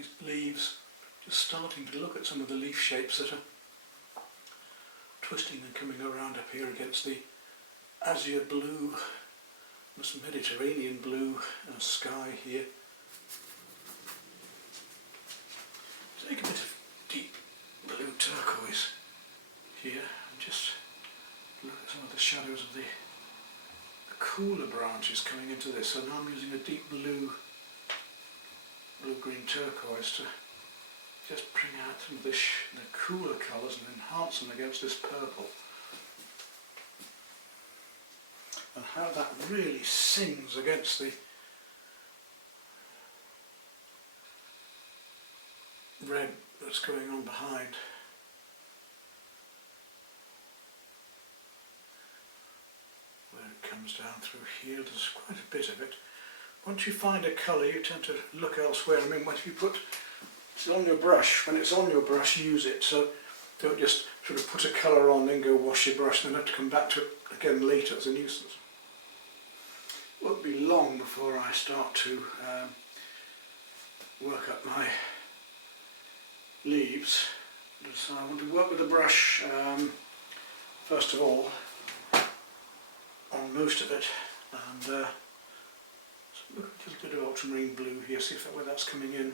these leaves, just starting to look at some of the leaf shapes that are twisting and coming around up here against the azure blue, this Mediterranean blue sky here. Take a bit of deep blue turquoise here and just look at some of the shadows of the cooler branches coming into this. So now I'm using a deep blue-green turquoise to just bring out some of the cooler colours and enhance them against this purple. And how that really sings against the red that's going on behind. Where it comes down through here, there's quite a bit of it. Once you find a colour, you tend to look elsewhere. I mean, once you put it on your brush, when it's on your brush, use it. So don't just sort of put a colour on, then go wash your brush, and then have to come back to it again later. It's a nuisance. It won't be long before I start to work up my leaves. So I want to work with the brush first of all on most of it, and so look at a little bit of ultramarine blue here, see where that's coming in.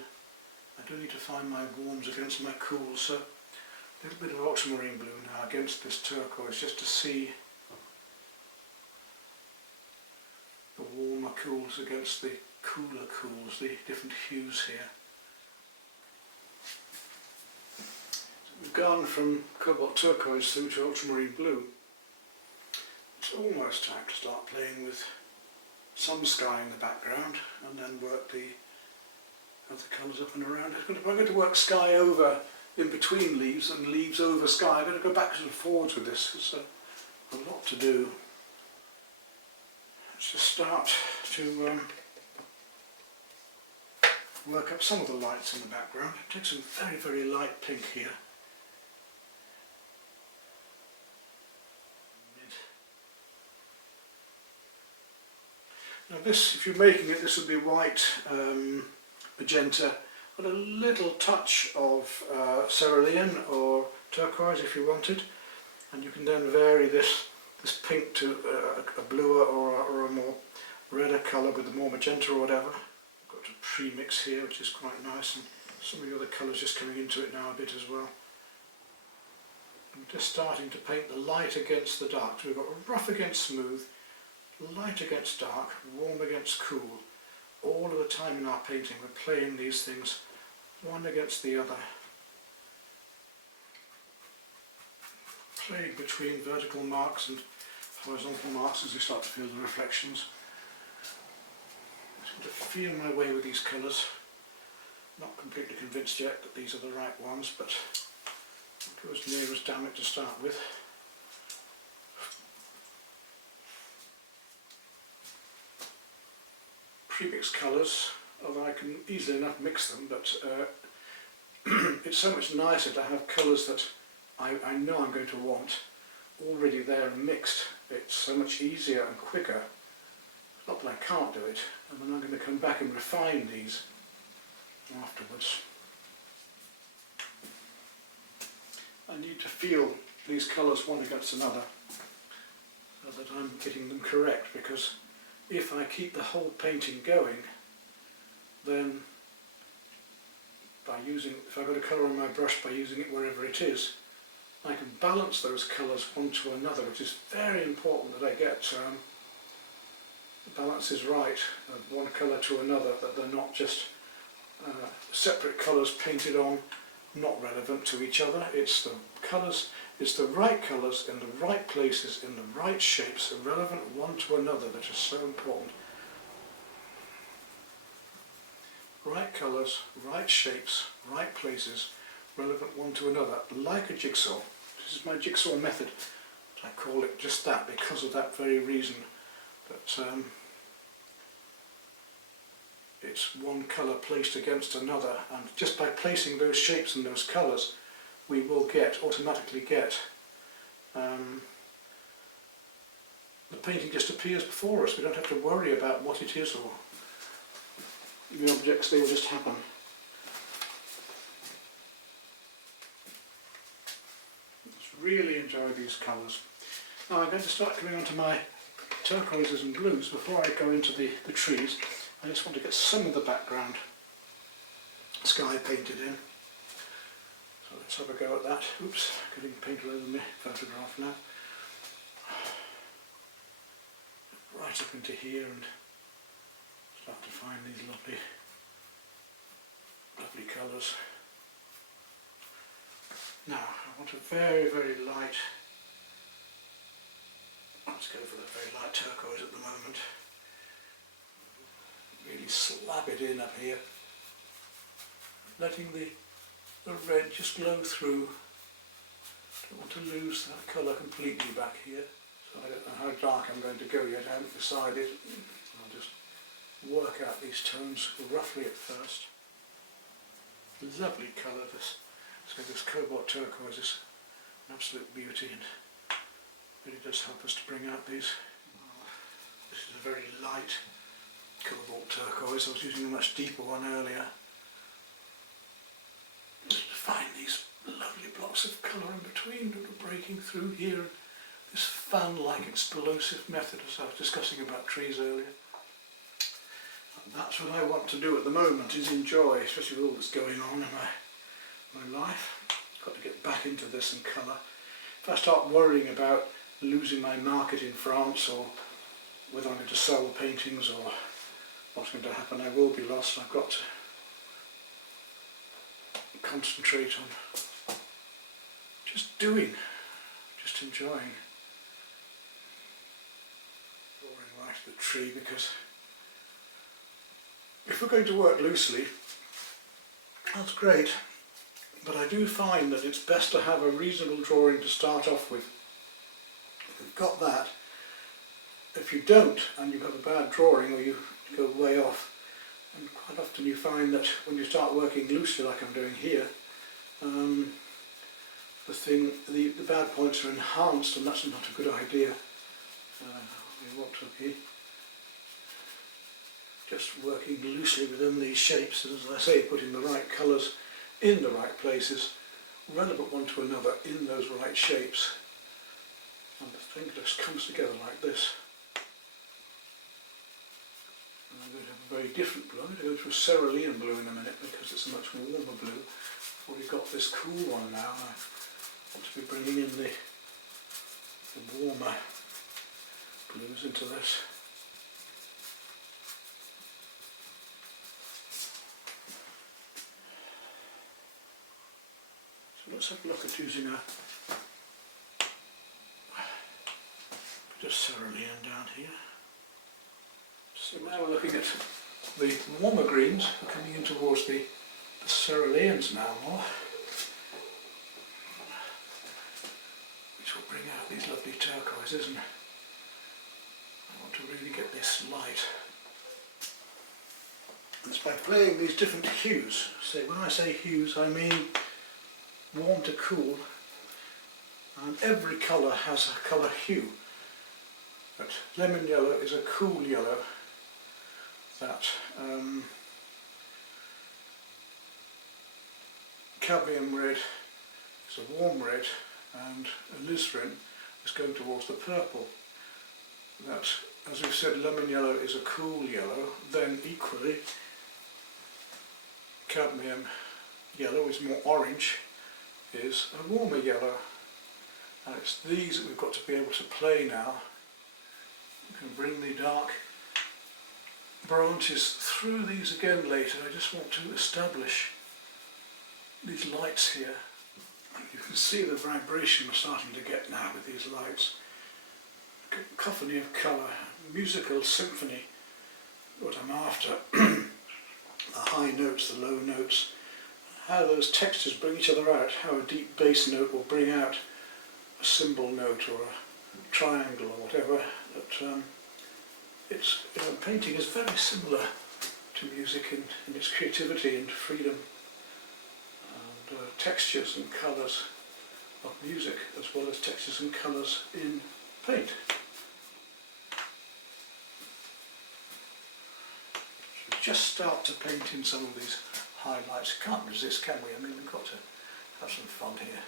I do need to find my warms against my cools, so a little bit of ultramarine blue now against this turquoise, just to see the warmer cools against the cooler cools, the different hues here. So we've gone from cobalt turquoise through to ultramarine blue. It's almost time to start playing with some sky in the background and then work the other colours up and around it. I'm going to work sky over in between leaves and leaves over sky. I'm going to go backwards and forwards with this. There's a lot to do. Let's just start to work up some of the lights in the background. Take some very, very light pink here. Now this, if you're making it, this would be white, magenta, but a little touch of cerulean or turquoise if you wanted, and you can then vary this pink to a bluer or a more redder colour with a more magenta or whatever. I've got a pre-mix here which is quite nice, and some of the other colours just coming into it now a bit as well. I'm just starting to paint the light against the dark. So we've got rough against smooth, light against dark, warm against cool. All of the time in our painting we're playing these things one against the other, playing between vertical marks and horizontal marks as we start to feel the reflections. I'm just going to feel my way with these colours. Not completely convinced yet that these are the right ones, but I'll go as near as damn it to start with. Pre-mixed colours, although I can easily enough mix them, but it's so much nicer to have colours that I know I'm going to want already there and mixed. It's so much easier and quicker. Not that I can't do it, and then I'm going to come back and refine these afterwards. I need to feel these colours one against another so that I'm getting them correct, because if I keep the whole painting going, then if I've got a colour on my brush, by using it wherever it is, I can balance those colours one to another, which is very important that I get the balance is right, one colour to another, that they're not just separate colours painted on, not relevant to each other. It's the colours, it's the right colours in the right places, in the right shapes, relevant one to another, that is so important. Right colours, right shapes, right places, relevant one to another, like a jigsaw. This is my jigsaw method. I call it just that because of that very reason, that it's one colour placed against another, and just by placing those shapes and those colours we will automatically get the painting just appears before us. We don't have to worry about what it is or the objects, they will just happen. really enjoy these colours. Now I'm going to start coming on to my turquoises and blues before I go into the trees. I just want to get some of the background sky painted in. So let's have a go at that. Oops, getting paint all over my photograph now. Right up into here and start to find these lovely colours. Now I want a very, very light, let's go for that very light turquoise at the moment. Really slab it in up here, letting the red just glow through. Don't want to lose that colour completely back here. So I don't know how dark I'm going to go yet, I haven't decided. I'll just work out these tones roughly at first. Lovely colour this. So this cobalt turquoise is an absolute beauty and really does help us to bring out these. This is a very light cobalt turquoise. I was using a much deeper one earlier. Just to find these lovely blocks of colour in between that are breaking through here. This fan-like explosive method, as I was discussing about trees earlier. And that's what I want to do at the moment, is enjoy, especially with all that's going on in my life. I've got to get back into this and colour. If I start worrying about losing my market in France, or whether I'm going to sell paintings, or what's going to happen, I will be lost. I've got to concentrate on just doing, just enjoying. Drawing right at the tree, because if we're going to work loosely, that's great, but I do find that it's best to have a reasonable drawing to start off with. If you've got that, if you don't and you have a bad drawing or you go way off, and quite often you find that when you start working loosely like I'm doing here, the bad points are enhanced, and that's not a good idea. We want to be just working loosely within these shapes, and as I say, putting the right colours in the right places, relevant one to another in those right shapes, and the thing just comes together like this. And I'm going to have a very different blue. I'm going to go to a cerulean blue in a minute because it's a much warmer blue. We've got this cool one now, and I want to be bringing in the warmer blues into this. So let's have a look at using a bit of cerulean down here. So now we're looking at the warmer greens, we're coming in towards the ceruleans now more, which will bring out these lovely turquoises, and I want to really get this light. And it's by playing these different hues. So when I say hues, I mean warm to cool, and every colour has a colour hue. But lemon yellow is a cool yellow. That cadmium red is a warm red, and alizarin is going towards the purple. That, as we've said, lemon yellow is a cool yellow. Then equally, cadmium yellow is more orange, is a warmer yellow. And it's these that we've got to be able to play now. We can bring the dark branches through these again later. I just want to establish these lights here. You can see the vibration we're starting to get now with these lights. Cacophony of colour, musical symphony, what I'm after. The high notes, the low notes, how those textures bring each other out, how a deep bass note will bring out a cymbal note or a triangle or whatever. That, painting is very similar to music in its creativity and freedom, and textures and colours of music as well as textures and colours in paint. So just start to paint in some of these highlights. Can't resist, can we? I mean, we've got to have some fun here.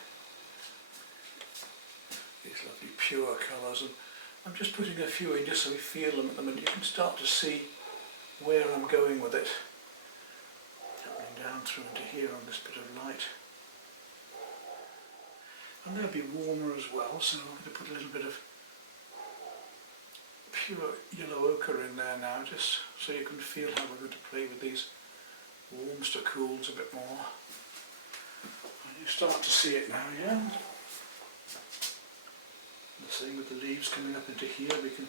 lovely pure colours, and I'm just putting a few in just so we feel them at the minute. You can start to see where I'm going with it. Coming down through into here on this bit of light. And they'll be warmer as well, so I'm going to put a little bit of pure yellow ochre in there now, just so you can feel how we're going to play with these warms to cools a bit more. And you start to see it now, yeah? The same with the leaves coming up into here, we can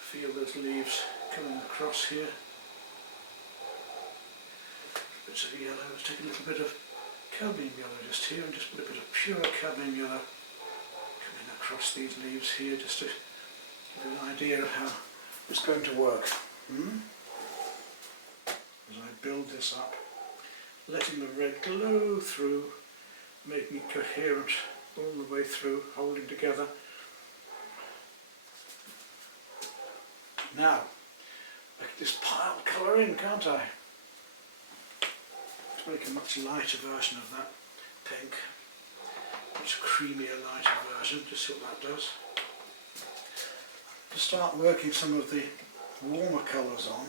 feel those leaves coming across here. Bits of yellow, let's take a little bit of cadmium yellow just here, and just put a bit of pure cadmium yellow coming across these leaves here, just to give you an idea of how it's going to work. As I build this up, letting the red glow through, making it coherent all the way through, holding together. Now, I can just pile colour in, can't I? To make a much lighter version of that pink, much creamier, lighter version, just see what that does. To start working some of the warmer colours on,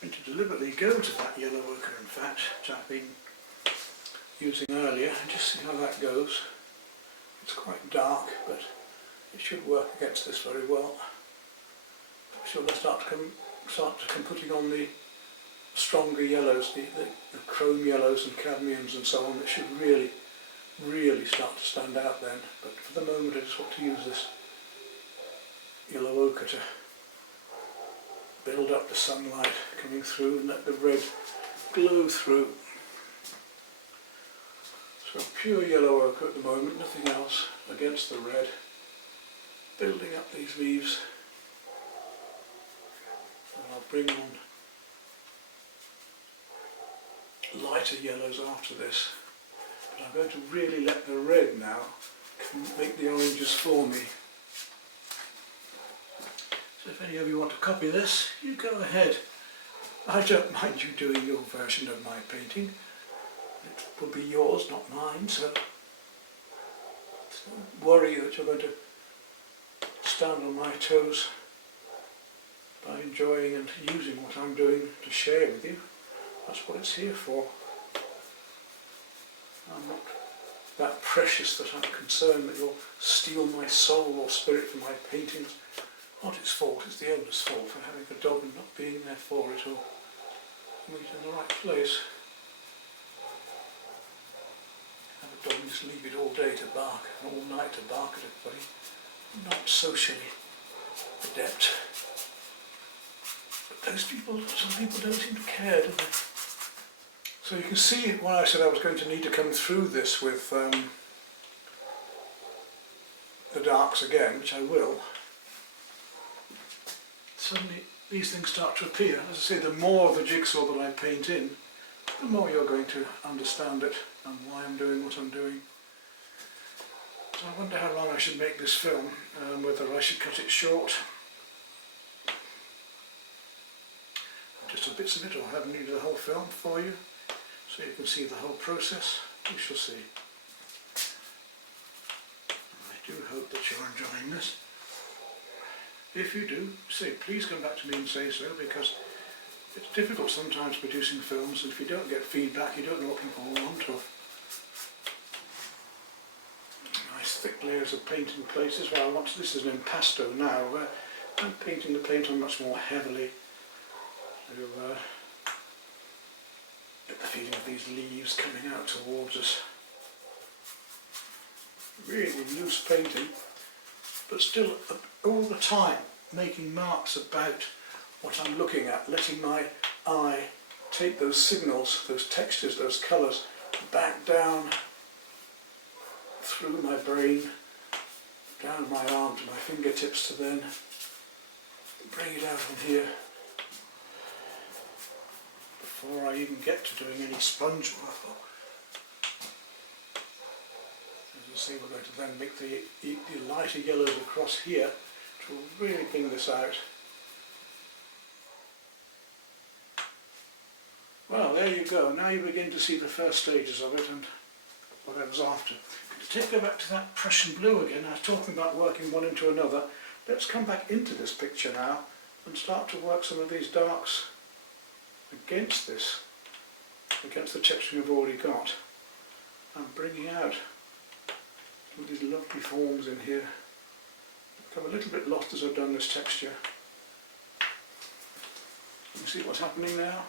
I'm going to deliberately go to that yellow ochre, in fact, which I've been using earlier, and just see how that goes. It's quite dark, but it should work against this very well. So let's start to come putting on the stronger yellows, the chrome yellows and cadmiums and so on. It should really, really start to stand out then. But for the moment I just want to use this yellow ochre to build up the sunlight coming through and let the red glow through. So pure yellow ochre at the moment, nothing else against the red, building up these leaves. And I'll bring on lighter yellows after this, but I'm going to really let the red now make the oranges for me. So if any of you want to copy this, you go ahead. I don't mind you doing your version of my painting. It will be yours, not mine, so don't worry that you're going to stand on my toes by enjoying and using what I'm doing to share with you. That's what it's here for. I'm not that precious that I'm concerned that you'll steal my soul or spirit from my paintings. Not its fault, it's the owner's fault for having a dog and not being there for it, or meet in the right place. Have a dog and just leave it all day to bark, and all night to bark at everybody. Not socially adept. But those people, some people don't seem to care, do they? So you can see when I said I was going to need to come through this with the darks again, which I will, suddenly these things start to appear. As I say, the more of the jigsaw that I paint in, the more you're going to understand it and why I'm doing what I'm doing. So I wonder how long I should make this film, whether I should cut it short. Just bits of it, or have needed the whole film for you, so you can see the whole process. We shall see. I do hope that you're enjoying this. If you do, please come back to me and say so, because it's difficult sometimes producing films, and if you don't get feedback, you don't know what people want. Or nice thick layers of paint in places where I want to. This is an impasto now, where I'm painting the paint on much more heavily. So get the feeling of these leaves coming out towards us. Really loose painting, but still all the time making marks about what I'm looking at, letting my eye take those signals, those textures, those colours back down through my brain, down my arm to my fingertips, to then bring it out from here before I even get to doing any sponge work. As you see, we're going to then make the lighter yellows across here to really bring this out. Well, there you go. Now you begin to see the first stages of it and what I was after. Go back to that Prussian blue again. I was talking about working one into another. Let's come back into this picture now and start to work some of these darks against this, against the texture we've already got. I'm bringing out some of these lovely forms in here. I've become a little bit lost as I've done this texture. You see what's happening now?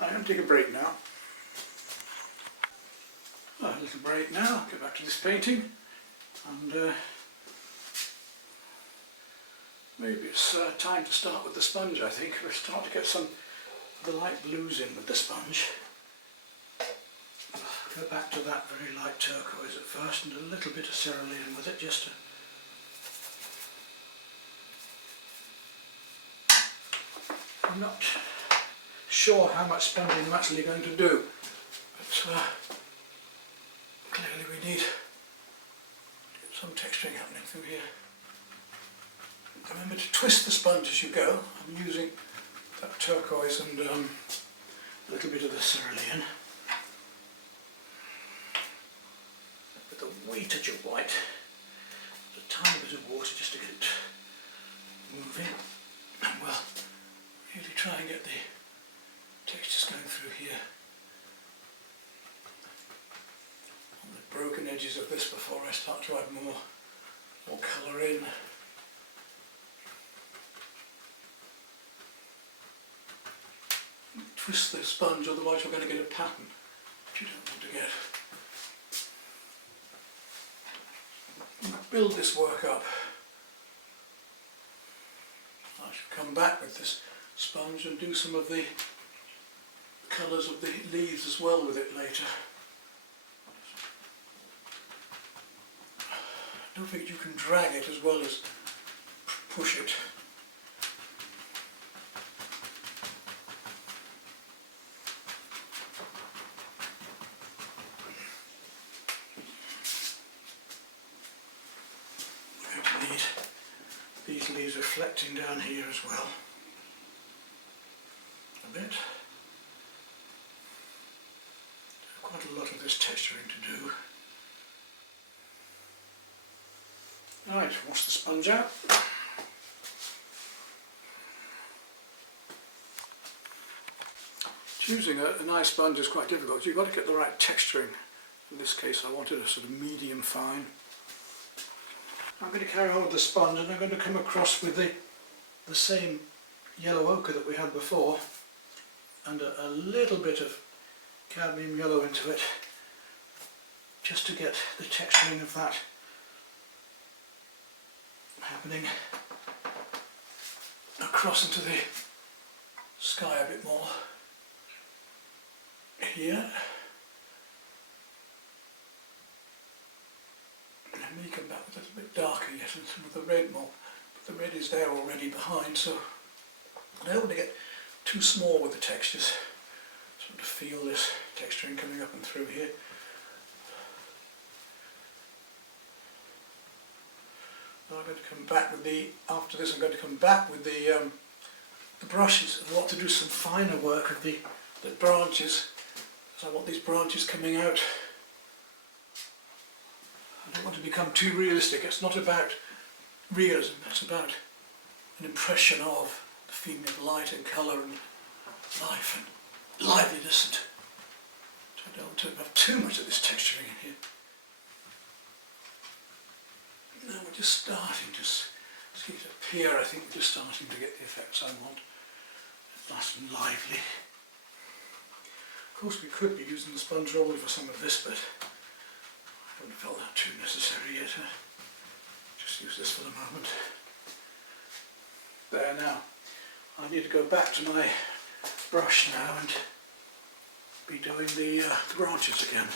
I'm going to take a break now. A little break now, go back to this painting, and maybe it's time to start with the sponge. I think we'll start to get some of the light blues in with the sponge. Go back to that very light turquoise at first and a little bit of cerulean with it, just to I'm not sure how much sponging I'm actually going to do, but clearly we need to get some texturing happening through here. Remember to twist the sponge as you go. I'm using that turquoise and a little bit of the cerulean. With a wee touch of white, a tiny bit of water just to get it moving, and we'll really try and get the textures going through here. On the broken edges of this before I start to add more colour in. Twist the sponge, otherwise we're going to get a pattern which you don't want to get. Build this work up. I shall come back with this sponge and do some of the colours of the leaves as well with it later. I don't think you can drag it as well as push it. These leaves reflecting down here as well, a bit. Quite a lot of this texturing to do. Right, wash the sponge out. Choosing a nice sponge is quite difficult. You've got to get the right texturing. In this case I wanted a sort of medium fine. I'm going to carry on with the sponge and I'm going to come across with the same yellow ochre that we had before and a little bit of cadmium yellow into it, just to get the texturing of that happening across into the sky a bit more here. And then come back with a little bit darker yet and some of the red more, but the red is there already behind, so I don't want to get too small with the textures. I want to feel this texturing coming up and through here. Now I'm going to come back with after this I'm going to come back with the brushes. I want to do some finer work of the branches, because I want these branches coming out. I don't want to become too realistic. It's not about realism, it's about an impression of the feeling of light and colour and life and liveliness. So I don't want to have too much of this texturing in here. Now we're just starting to see it appear. I think we're just starting to get the effects I want. Nice and lively. Of course we could be using the sponge roller for some of this, but I haven't felt that too necessary yet. Just use this for the moment. There now. I need to go back to my brush now and be doing the branches again.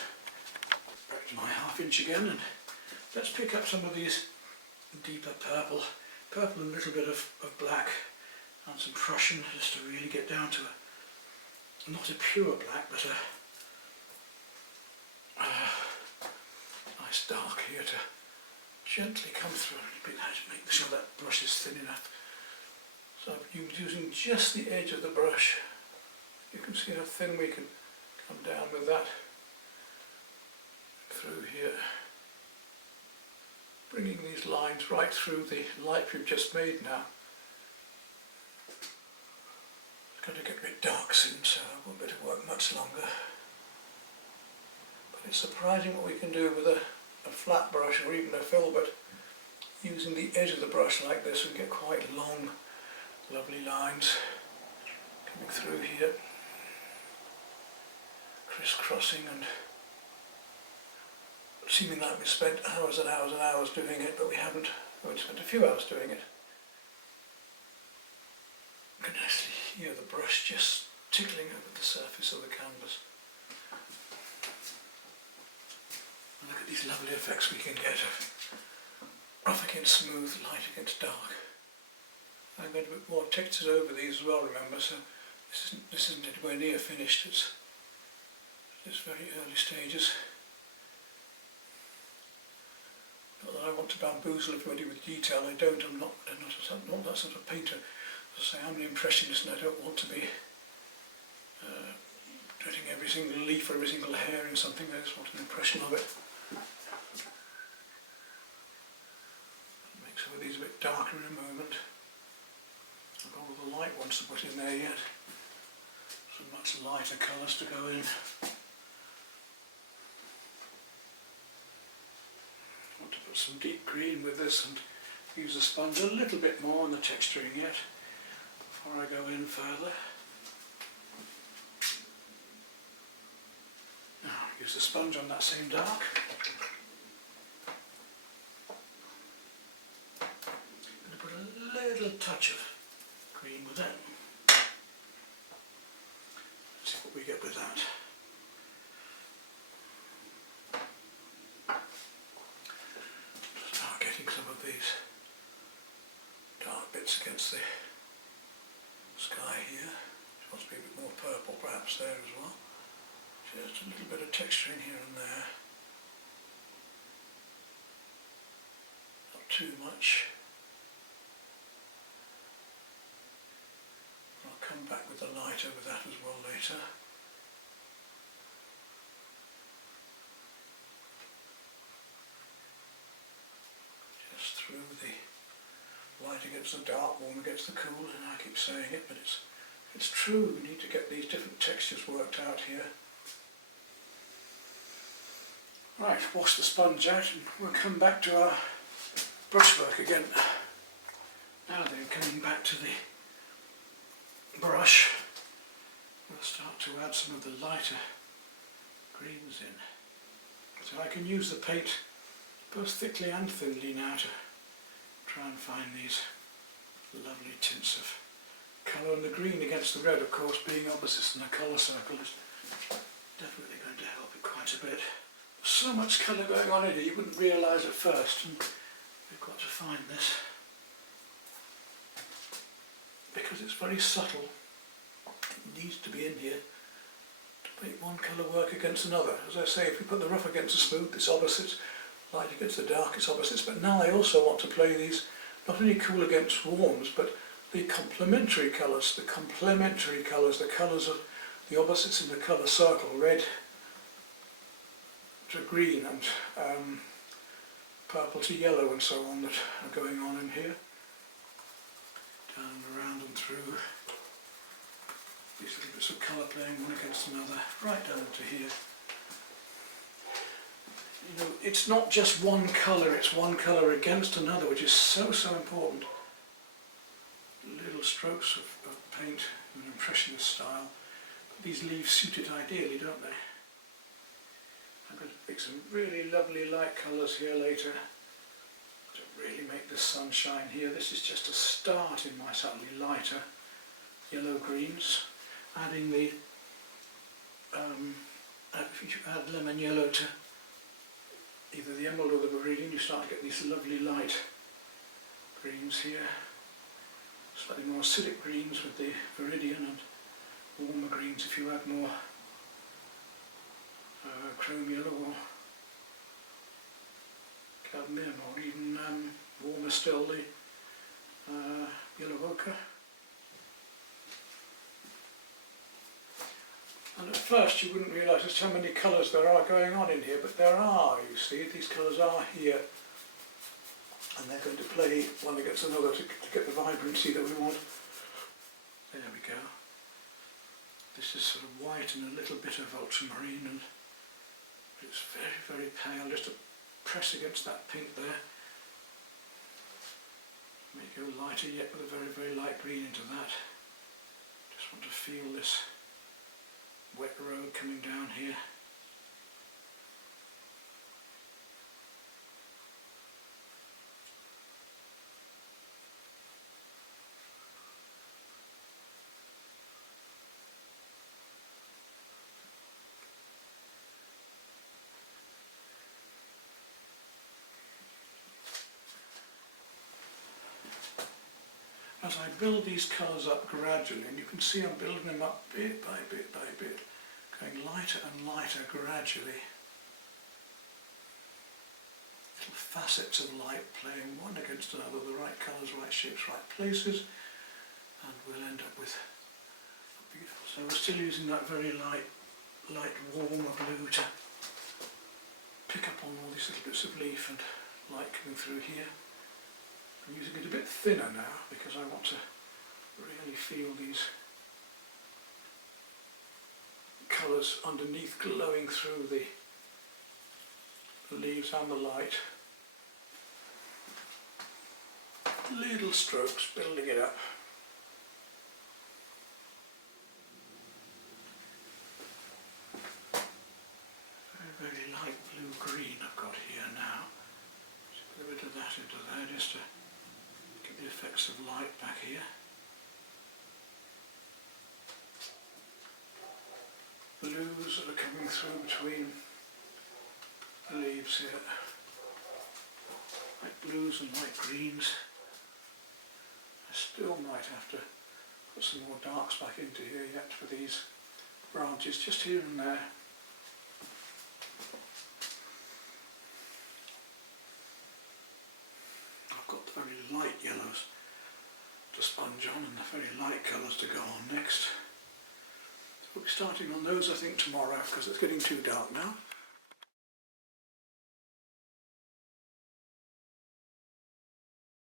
Back to my 1/2 inch again, and let's pick up some of these deeper purple and a little bit of black and some Prussian, just to really get down to not a pure black, but a nice dark here to gently come through a bit, to make sure that brush is thin enough. So I'm using just the edge of the brush. You can see how thin we can come down with that. through here, bringing these lines right through the light we've just made now. It's going to get a bit dark soon, so I won't be able to work much longer. But it's surprising what we can do with a flat brush or even a filbert. Using the edge of the brush like this, we get quite long, lovely lines coming through here, crisscrossing, and seeming like we've spent hours and hours and hours doing it, but we haven't. We've only spent a few hours doing it. You can actually hear the brush just tickling over the surface of the canvas. And look at these lovely effects we can get of rough against smooth, light against dark. I'm going to put more textures over these as well, remember, so this isn't anywhere near finished. It's very early stages. Not that I want to bamboozle everybody with detail, I don't. I'm not that sort of painter. As I say, I'm an impressionist and I don't want to be putting every single leaf or every single hair in something. I just want an impression of it. Make some of these a bit darker in a moment. I've got all the light ones to put in there yet. Some much lighter colours to go in. I want to put some deep green with this and use the sponge a little bit more on the texturing yet before I go in further. Now use the sponge on that same dark. I'm going to put a little touch of green with it. Let's see what we get with that. Start getting some of these dark bits against the sky here. It wants to be a bit more purple perhaps there as well. Just a little bit of texture in here and there. Not too much. I'll come back with the light over that as well later. Just through the light against the dark, warm against the cool, and I keep saying it, but it's true. We need to get these different textures worked out here. Right, wash the sponge out and we'll come back to our brushwork again. Now then, coming back to the brush, we'll start to add some of the lighter greens in. So I can use the paint both thickly and thinly now to try and find these lovely tints of colour, and the green against the red, of course, being opposites in a colour circle is definitely going to help it quite a bit. So much colour going on in here you wouldn't realise at first, and we've got to find this because it's very subtle. It needs to be in here to make one colour work against another. As I say, if we put the rough against the smooth, it's opposites, light against the dark, it's opposites. But now I also want to play these not only cool against warms, but the complementary colours, the colours of the opposites in the colour circle, red to green and purple to yellow and so on, that are going on in here. Down and around and through. These little bits of colour playing one against another, right down to here. You know, it's not just one colour, it's one colour against another, which is so important. Little strokes of paint in an impressionist style. But these leaves suit it ideally, don't they? I'm going to pick some really lovely light colours here later to really make the sun shine here. This is just a start in my slightly lighter yellow greens. Adding the, if you add lemon yellow to either the emerald or the beryllium, you start to get these lovely light greens here. Slightly more acidic greens with the viridian, and warmer greens if you add more chrome yellow or cadmium, or even warmer still the yellow ochre. And at first you wouldn't realise just how many colours there are going on in here, but there are, you see, these colours are here. And they're going to play one against another to get the vibrancy that we want. There we go. This is sort of white and a little bit of ultramarine, and it's very, very pale. Just to press against that pink there. Make it go lighter yet with a very, very light green into that. Just want to feel this wet road coming down here. As I build these colours up gradually, and you can see I'm building them up bit by bit by bit, going lighter and lighter gradually. Little facets of light playing one against another, the right colours, right shapes, right places, and we'll end up with a beautiful. So we're still using that very light warmer blue to pick up on all these little bits of leaf and light coming through here. I'm using it a bit thinner now because I want to really feel these colours underneath glowing through the leaves and the light. Little strokes, building it up. Very, very light blue-green I've got here now. Just put a bit of that into there just to the effects of light back here. Blues that are coming through between the leaves here. Light blues and light greens. I still might have to put some more darks back into here yet for these branches, just here and there. Very light yellows to sponge on and the very light colours to go on next. So we'll be starting on those I think tomorrow because it's getting too dark now.